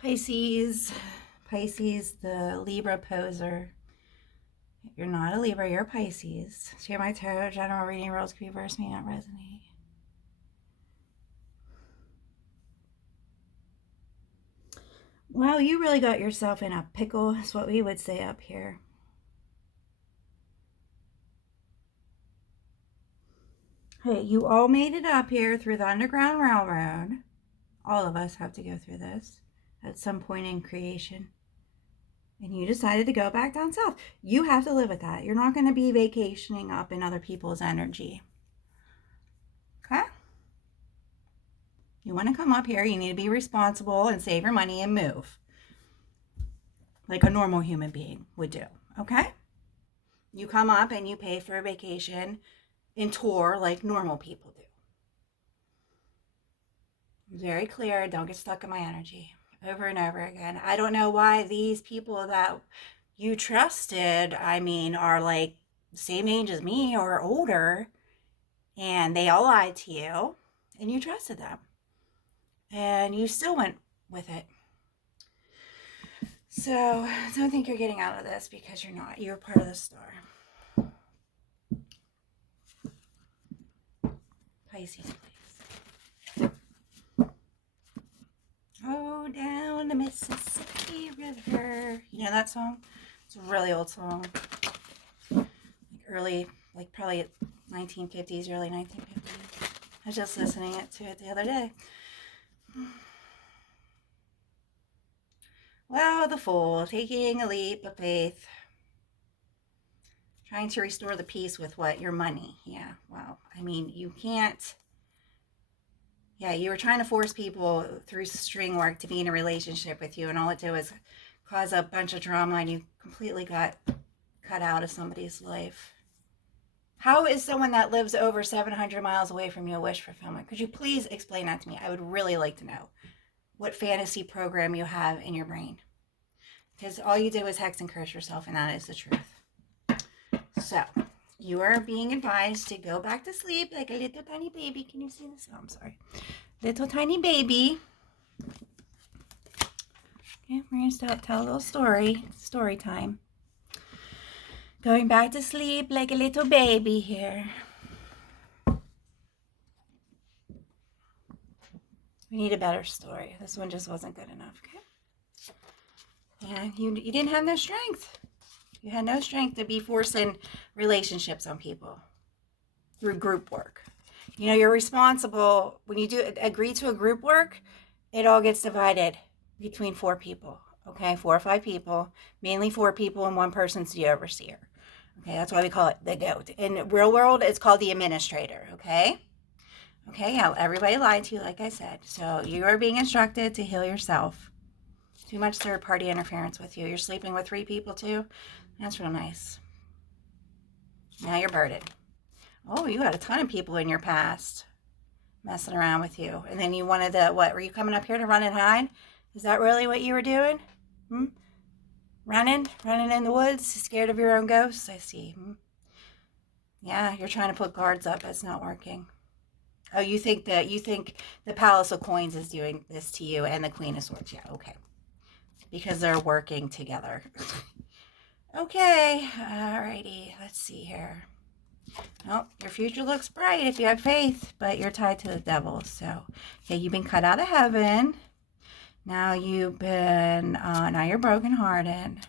Pisces, Pisces, the Libra poser. You're not a Libra, you're a Pisces. Shamrock Tarot, general reading rules can be reversed, may not resonate. Well, you really got yourself in a pickle, is what we would say up here. Hey, you all made it up here through the Underground Railroad. All of us have to go through this at some point in creation. And you decided to go back down south. You have to live with that. You're not going to be vacationing up in other people's energy. Okay? You want to come up here, you need to be responsible and save your money and move. Like a normal human being would do. Okay? You come up and you pay for a vacation and tour like normal people do. Very clear. Don't get stuck in my energy. Over and over again. I don't know why these people that you trusted, are like the same age as me or older, and they all lied to you, and you trusted them, and you still went with it. So don't think you're getting out of this, because you're not. You're part of the star. Pisces, please. Oh, down the Mississippi River. You know that song? It's a really old song. Probably 1950s, early 1950s. I was just listening to it the other day. Well, the Fool, taking a leap of faith. Trying to restore the peace with what? Your money. Yeah, wow. You can't. Yeah, you were trying to force people through string work to be in a relationship with you, and all it did was cause a bunch of drama, and you completely got cut out of somebody's life. How is someone that lives over 700 miles away from you a wish fulfillment? Could you please explain that to me? I would really like to know what fantasy program you have in your brain. Because all you did was hex and curse yourself, and that is the truth. So, you are being advised to go back to sleep like a little tiny baby. Can you see this? Oh, I'm sorry. Little tiny baby. Okay, we're going to tell a little story. Story time. Going back to sleep like a little baby here. We need a better story. This one just wasn't good enough, okay? Yeah, you didn't have no strength. You had no strength to be forcing relationships on people through group work. You're responsible. When you agree to a group work, it all gets divided between 4 people, okay? 4 or 5 people, mainly 4 people, and 1 person's the overseer. Okay, that's why we call it the goat. In real world, it's called the administrator, okay? Okay, yeah, everybody lied to you, like I said. So you are being instructed to heal yourself. Too much third-party interference with you. You're sleeping with 3 people, too? That's real nice. Now you're burdened. Oh, you had a ton of people in your past messing around with you. And then you wanted to, what, were you coming up here to run and hide? Is that really what you were doing? Running in the woods, scared of your own ghosts? I see. Yeah, you're trying to put guards up. It's not working. Oh, you think the Palace of Coins is doing this to you, and the Queen of Swords? Yeah, okay. Because they're working together. Okay, alrighty. Let's see here. Oh, your future looks bright if you have faith, but you're tied to the devil. So, okay, you've been cut out of heaven. Now you're brokenhearted.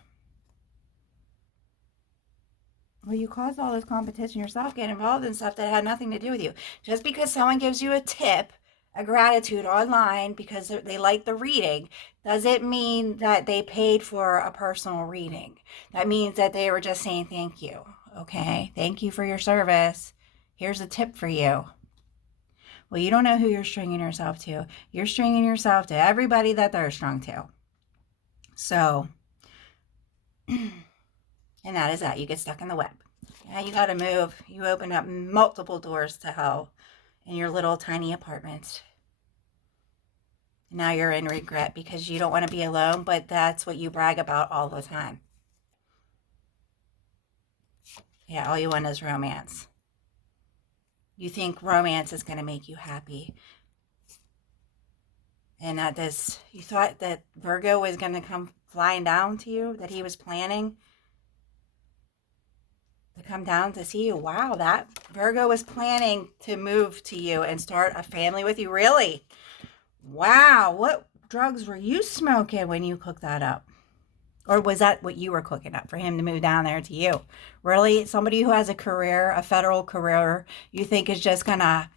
Well, you caused all this competition yourself, getting involved in stuff that had nothing to do with you. Just because someone gives you a tip, a gratitude online because they like the reading, doesn't mean that they paid for a personal reading. That means that they were just saying thank you. Okay, thank you for your service. Here's a tip for you. Well, you don't know who you're stringing yourself to. You're stringing yourself to everybody that they're strung to. So, and that is that. You get stuck in the web. Yeah, you got to move. You open up multiple doors to hell in your little tiny apartment. Now you're in regret because you don't want to be alone, but that's what you brag about all the time. Yeah, all you want is romance. You think romance is going to make you happy. And that this, you thought that Virgo was going to come flying down to you, that he was planning to come down to see you. Wow, that Virgo was planning to move to you and start a family with you. Really? Wow, what drugs were you smoking when you cooked that up? Or was that what you were cooking up for him to move down there to you? Really? Somebody who has a career, a federal career, you think is just gonna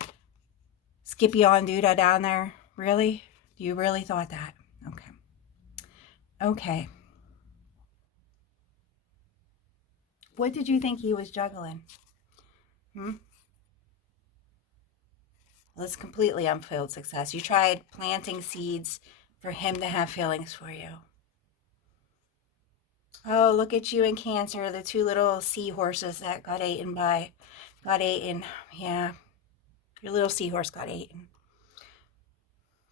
skip you on Duda down there? Really? You really thought that? Okay. Okay. What did you think he was juggling? Hmm? Well, it's completely unfulfilled success. You tried planting seeds for him to have feelings for you. Oh, look at you in Cancer, the two little seahorses that got eaten. Yeah, your little seahorse got eaten.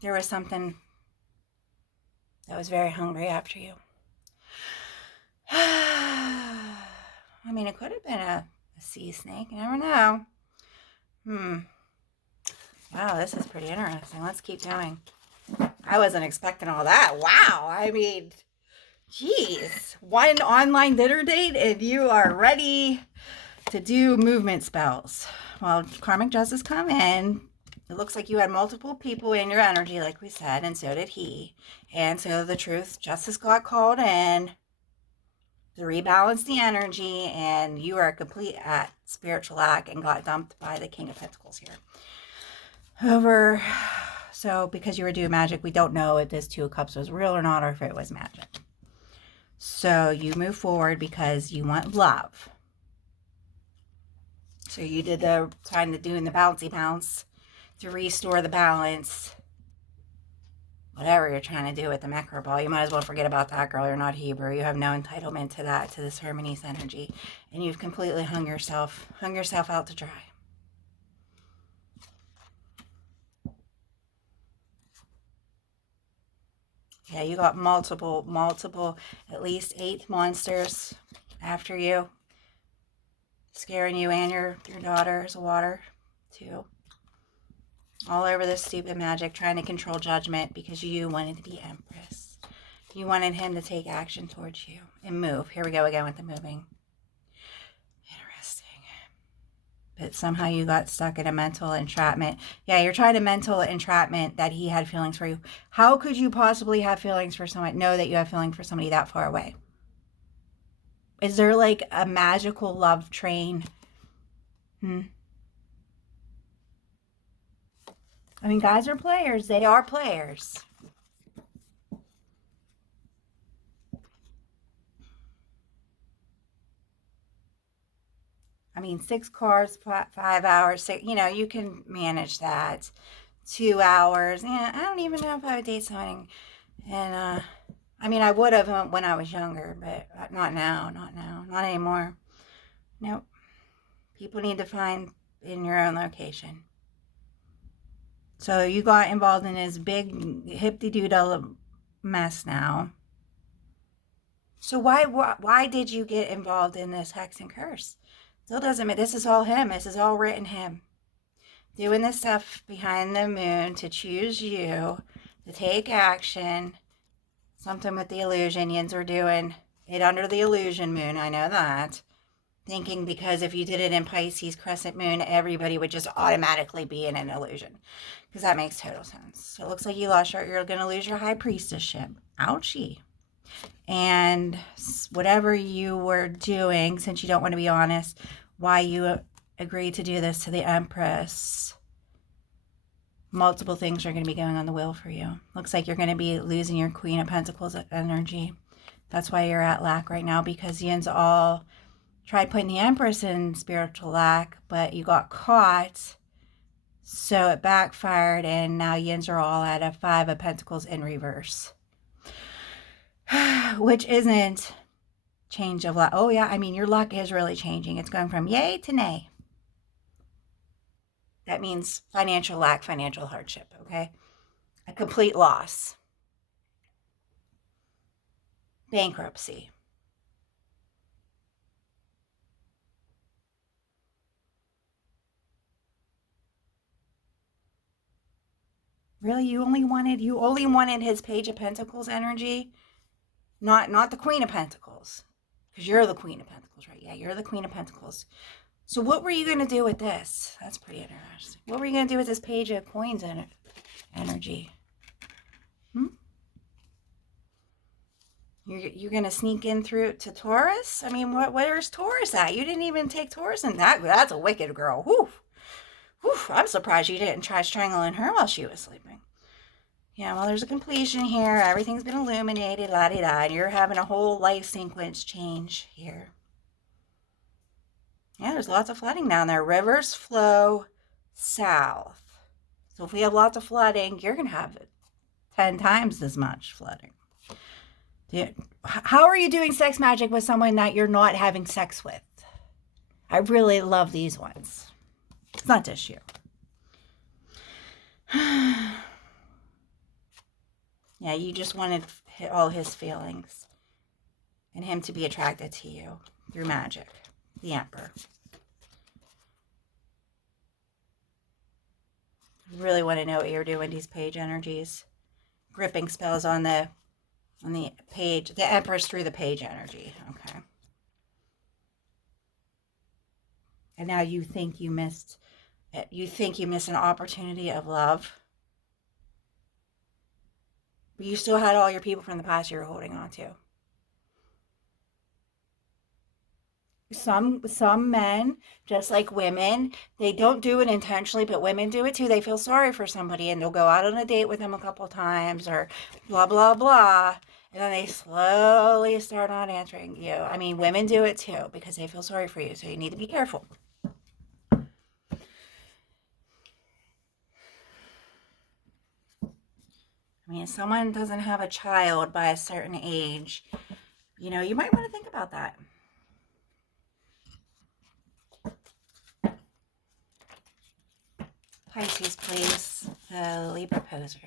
There was something that was very hungry after you. I mean, it could have been a sea snake. You never know. Wow, this is pretty interesting. Let's keep going. I wasn't expecting all that. Wow. I mean, geez. One online dinner date and you are ready to do movement spells. Well, karmic justice come in. It looks like you had multiple people in your energy, like we said, and so did he. And so the truth, justice got called in to rebalance the energy, and you are complete at spiritual lack and got dumped by the King of Pentacles here. So because you were doing magic, we don't know if this Two of Cups was real or not, or if it was magic. So you move forward because you want love. So you did the trying to doing the bouncy bounce to restore the balance. Whatever you're trying to do with the macro ball, you might as well forget about that, girl. You're not Hebrew. You have no entitlement to that, to this Hermes energy. And you've completely hung yourself out to dry. Yeah, you got multiple, at least 8 monsters after you, scaring you and your daughter's water, too. All over this stupid magic, trying to control judgment because you wanted to be Empress. You wanted him to take action towards you and move. Here we go again with the moving. Interesting. But somehow you got stuck in a mental entrapment. Yeah, you're trying to mental entrapment that he had feelings for you. How could you possibly have feelings for someone, know that you have feelings for somebody that far away? Is there like a magical love train? I mean, guys are players. They are players. I mean, 6 cars, 5 hours, you can manage that. 2 hours. Yeah, I don't even know if I would date someone. And, I mean, I would have when I was younger, but not now, not anymore. Nope. People need to find in your own location. So you got involved in this big hip-de-doo mess now. So why did you get involved in this Hex and Curse? Still doesn't mean this is all him. This is all written him. Doing this stuff behind the moon to choose you, to take action. Something with the illusionians are doing it under the illusion moon. I know that. Thinking because if you did it in Pisces crescent moon, everybody would just automatically be in an illusion. Because that makes total sense. So it looks like you're going to lose your high priestessship. Ouchie. And whatever you were doing, since you don't want to be honest, why you agreed to do this to the Empress, multiple things are going to be going on the wheel for you. Looks like you're going to be losing your Queen of Pentacles energy. That's why you're at lack right now, because Yin's all tried putting the Empress in spiritual lack, but you got caught, so it backfired, and now Yin's are all at a 5 of Pentacles in reverse. Which isn't change of luck. Oh yeah, I mean, your luck is really changing. It's going from yay to nay. That means financial lack, financial hardship, okay? A complete loss. Bankruptcy. Really? You only wanted his Page of Pentacles energy? Not the Queen of Pentacles. Because you're the Queen of Pentacles, right? Yeah, you're the Queen of Pentacles. So what were you going to do with this? That's pretty interesting. What were you going to do with this Page of Coins energy? You're going to sneak in through to Taurus? I mean, where's Taurus at? You didn't even take Taurus in that. That's a wicked girl. Whew. Whew. I'm surprised you didn't try strangling her while she was sleeping. Yeah, well, there's a completion here. Everything's been illuminated, la-di-da, and you're having a whole life sequence change here. Yeah, there's lots of flooding down there. Rivers flow south. So if we have lots of flooding, you're going to have 10 times as much flooding. How are you doing sex magic with someone that you're not having sex with? I really love these ones. It's not just you. Yeah, you just wanted all his feelings and him to be attracted to you through magic. The Emperor. Really want to know what you're doing, these page energies. Gripping spells on the page. The Empress through the page energy. Okay. And now you think you missed an opportunity of love. But you still had all your people from the past you were holding on to. Some men, just like women, they don't do it intentionally, but women do it too. They feel sorry for somebody and they'll go out on a date with them a couple times or blah, blah, blah. And then they slowly start not answering you. I mean, women do it too because they feel sorry for you. So you need to be careful. I mean, if someone doesn't have a child by a certain age, you know, you might want to think about that. Pisces, please. The Libra poser.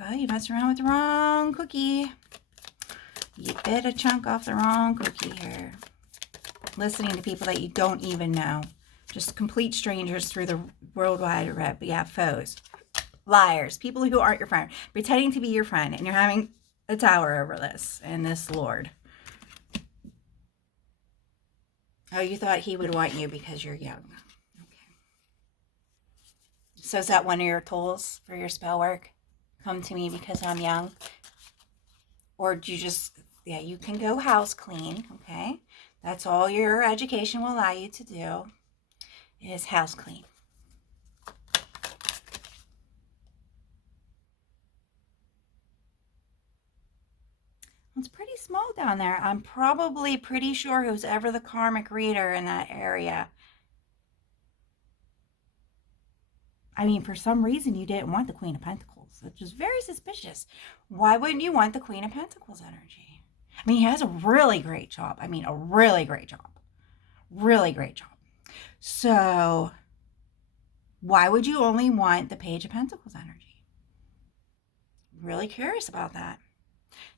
Well, you messed around with the wrong cookie. You bit a chunk off the wrong cookie here. Listening to people that you don't even know. Just complete strangers through the World Wide Web. Yeah, foes. Liars. People who aren't your friend. Pretending to be your friend. And you're having a tower over this and this Lord. Oh, you thought he would want you because you're young. Okay. So is that one of your tools for your spell work? Come to me because I'm young? Or do you just, yeah, you can go house clean, okay? That's all your education will allow you to do is house clean. It's pretty small down there. I'm probably pretty sure who's ever the karmic reader in that area. I mean, for some reason, you didn't want the Queen of Pentacles, which is very suspicious. Why wouldn't you want the Queen of Pentacles energy? I mean, he has a really great job. I mean, a really great job. Really great job. So, why would you only want the Page of Pentacles energy? Really curious about that.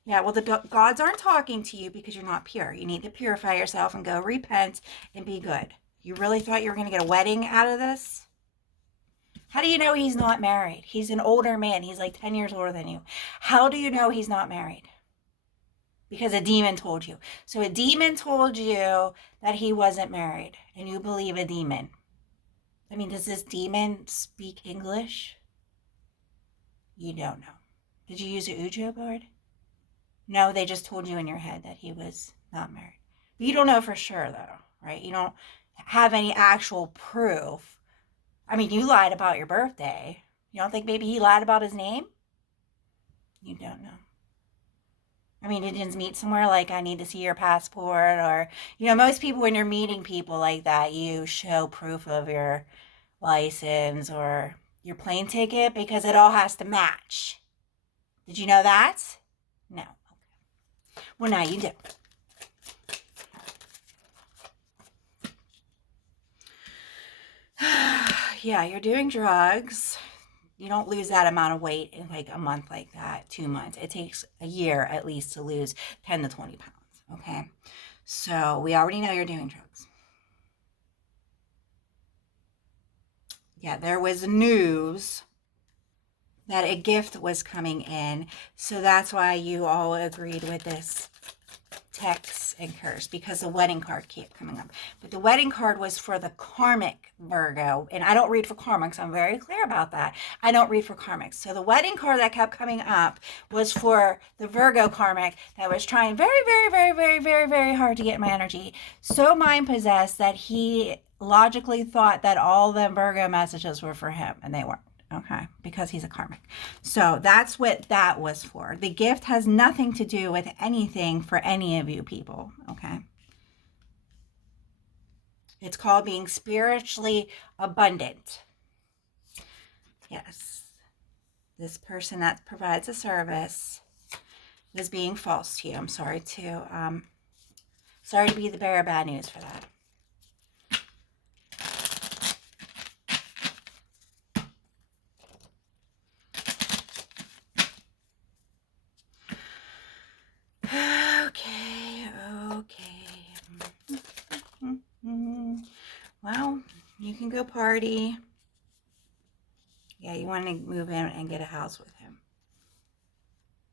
Yeah, well, the gods aren't talking to you because you're not pure. You need to purify yourself and go repent and be good. You really thought you were going to get a wedding out of this? How do you know he's not married? He's an older man. He's like 10 years older than you. How do you know he's not married? Because a demon told you. So a demon told you that he wasn't married, and you believe a demon. I mean, does this demon speak English? You don't know. Did you use a Ujo board? No, they just told you in your head that he was not married. But you don't know for sure, though, right? You don't have any actual proof. I mean, you lied about your birthday. You don't think maybe he lied about his name? You don't know. I mean, did you meet somewhere like, I need to see your passport? Or, you know, most people, when you're meeting people like that, you show proof of your license or your plane ticket because it all has to match. Did you know that? No. Okay. Well, now you do. Yeah, you're doing drugs. You don't lose that amount of weight in like a month like that, 2 months. It takes a year at least to lose 10 to 20 pounds. Okay. So we already know you're doing drugs. Yeah, there was news that a gift was coming in. So that's why you all agreed with this Hex and Curse, because the wedding card kept coming up. But the wedding card was for the karmic Virgo. And I don't read for karmics. I'm very clear about that. I don't read for karmics. So the wedding card that kept coming up was for the Virgo karmic that was trying very, very, very, very, very, very hard to get my energy. So mind possessed that he logically thought that all the Virgo messages were for him, and they weren't. Okay, because he's a karmic. So that's what that was for. The gift has nothing to do with anything for any of you people. Okay. It's called being spiritually abundant. Yes. This person that provides a service is being false to you. I'm sorry to be the bearer of bad news for that. Okay. Well, you can go party. Yeah, you want to move in and get a house with him.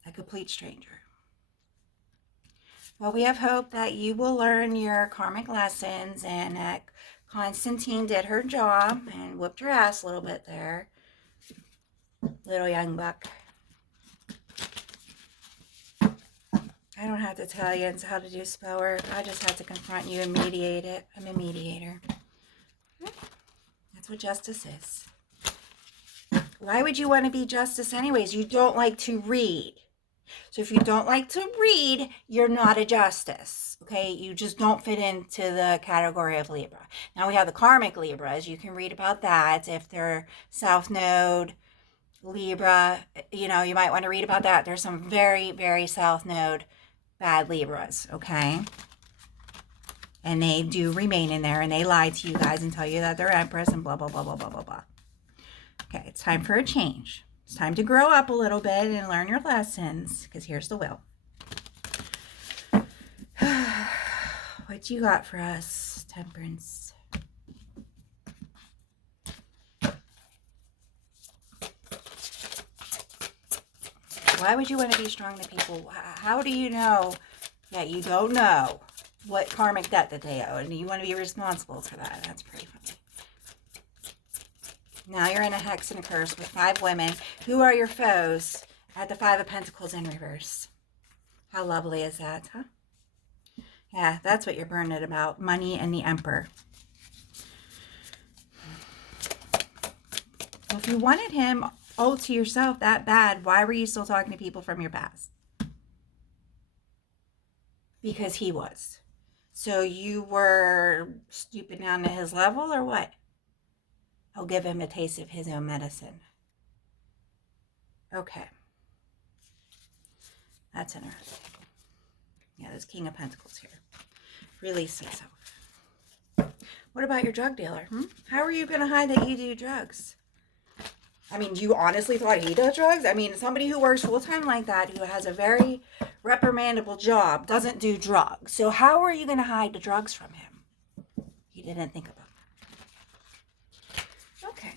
A complete stranger. Well, we have hope that you will learn your karmic lessons, and that Constantine did her job and whooped her ass a little bit there. Little young buck. I don't have to tell you how to do spell work. I just have to confront you and mediate it. I'm a mediator. That's what justice is. Why would you want to be justice anyways? You don't like to read. So if you don't like to read, you're not a justice. Okay? You just don't fit into the category of Libra. Now we have the karmic Libras. You can read about that. If they're South Node Libra, you know, you might want to read about that. There's some very, very South Node bad Libras, okay? And they do remain in there, and they lie to you guys and tell you that they're Empress and blah, blah, blah, blah, blah, blah, blah. Okay, it's time for a change. It's time to grow up a little bit and learn your lessons, because here's the wheel. What you got for us, Temperance? Why would you want to be strong to people? How do you know that you don't know what karmic debt that they owe, and you want to be responsible for that? That's pretty funny. Now you're in a Hex and a Curse with 5 women. Who are your foes at the 5 of Pentacles in reverse? How lovely is that, huh? Yeah, that's what you're burning about. Money and the Emperor. Well, if you wanted him all to yourself that bad, why were you still talking to people from your past? Because he was. So you were stooping down to his level, or what? I'll give him a taste of his own medicine. Okay. That's interesting. Yeah, this King of Pentacles here. Release yourself. What about your drug dealer? How are you going to hide that you do drugs? I mean, you honestly thought he does drugs? I mean, somebody who works full-time like that, who has a very reprimandable job, doesn't do drugs. So how are you going to hide the drugs from him? You didn't think about that. Okay.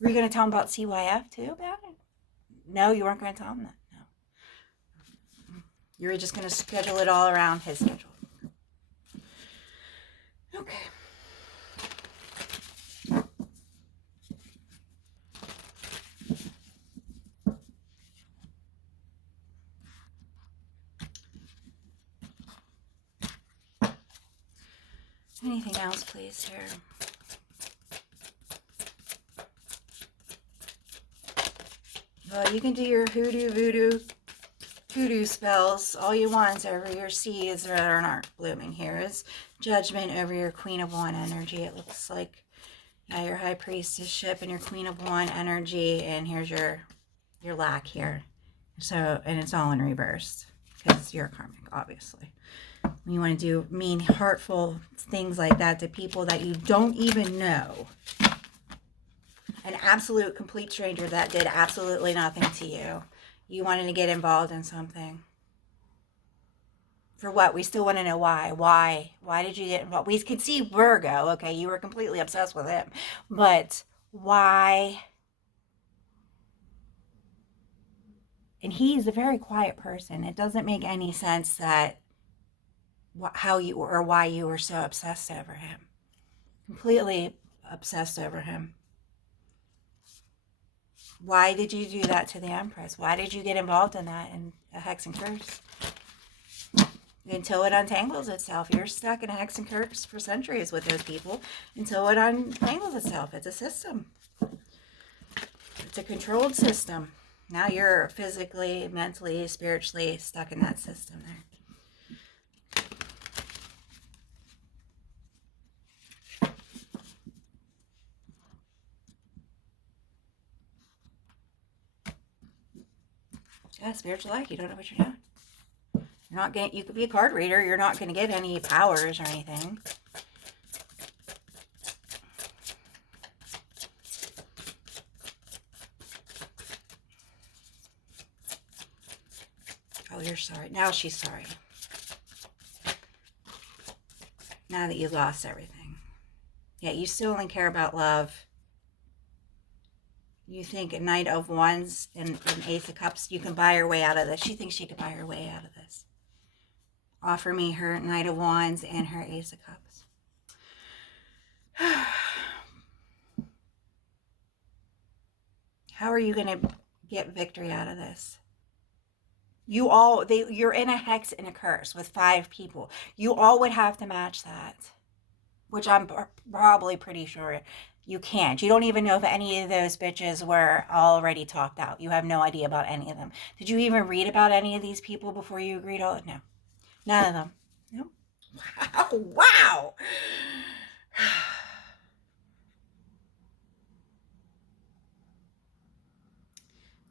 Were you going to tell him about CYF too, about it? No, you weren't going to tell him that? No. You were just going to schedule it all around his schedule. Okay. Anything else, please, here? Well, you can do your hoodoo, voodoo, hoodoo spells all you want over your seeds that aren't blooming. Here is Judgment over your Queen of One energy. It looks like your High Priestess and your Queen of One energy, and here's your lack here. So, and it's all in reverse because you're karmic, obviously. When you want to do mean, hurtful things like that to people that you don't even know. An absolute, complete stranger that did absolutely nothing to you. You wanted to get involved in something. For what? We still want to know why. Why did you get involved? We could see Virgo. Okay, you were completely obsessed with him. But why? And he's a very quiet person. It doesn't make any sense that how you or why you were so obsessed over him. Completely obsessed over him. Why did you do that to the Empress? Why did you get involved in that in a Hex and Curse? Until it untangles itself. You're stuck in a Hex and Curse for centuries with those people until it untangles itself. It's a system. It's a controlled system. Now you're physically, mentally, spiritually stuck in that system there. Yeah, spiritual life. You don't know what you're doing. You're not getting. You could be a card reader. You're not going to get any powers or anything. Oh, you're sorry. Now she's sorry. Now that you lost everything. Yeah, you still only care about love. You think a Knight of Wands and an Ace of Cups, you can buy her way out of this. She thinks she could buy her way out of this. Offer me her Knight of Wands and her Ace of Cups. How are you going to get victory out of this? You're in a hex and a curse with 5 people. You all would have to match that, which I'm probably pretty sure you can't. You don't even know if any of those bitches were already talked out. You have no idea about any of them. Did you even read about any of these people before you agreed on it? No. None of them. No. Wow.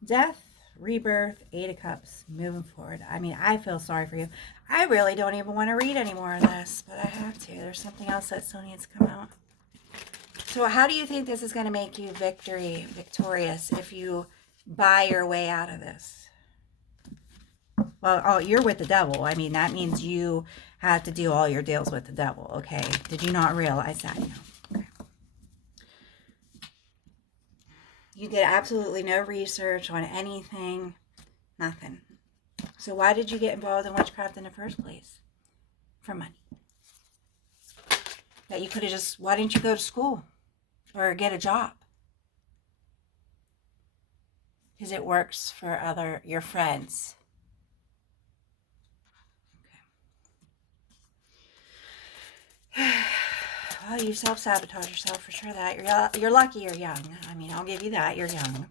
Death, rebirth, 8 of Cups, moving forward. I mean, I feel sorry for you. I really don't even want to read any more of this, but I have to. There's something else that still needs to come out. So how do you think this is going to make you victorious if you buy your way out of this? Well, oh, you're with the devil. I mean, that means you have to do all your deals with the devil, okay? Did you not realize that? No. Okay. You did absolutely no research on anything. Nothing. So why did you get involved in witchcraft in the first place? For money. That you could have just, why didn't you go to school? Or get a job? Because it works for your friends. Okay. Well, you self-sabotage yourself for sure that. You're lucky you're young. I mean, I'll give you that. You're young.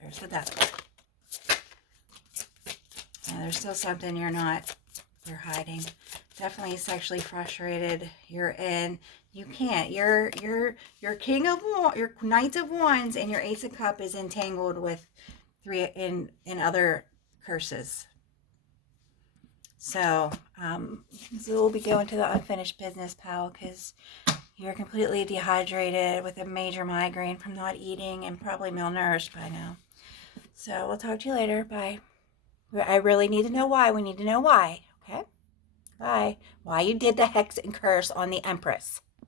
There's the devil. And there's still something you're hiding. Definitely sexually frustrated. You're you can't. Your King of Wands, your Knight of Wands, and your Ace of Cup is entangled with 3 in other curses. So we'll be going to the unfinished business, pal, because you're completely dehydrated with a major migraine from not eating and probably malnourished by now. So we'll talk to you later. Bye. I really need to know why. We need to know why. Okay? Bye. Why you did the Hex and Curse on the Empress.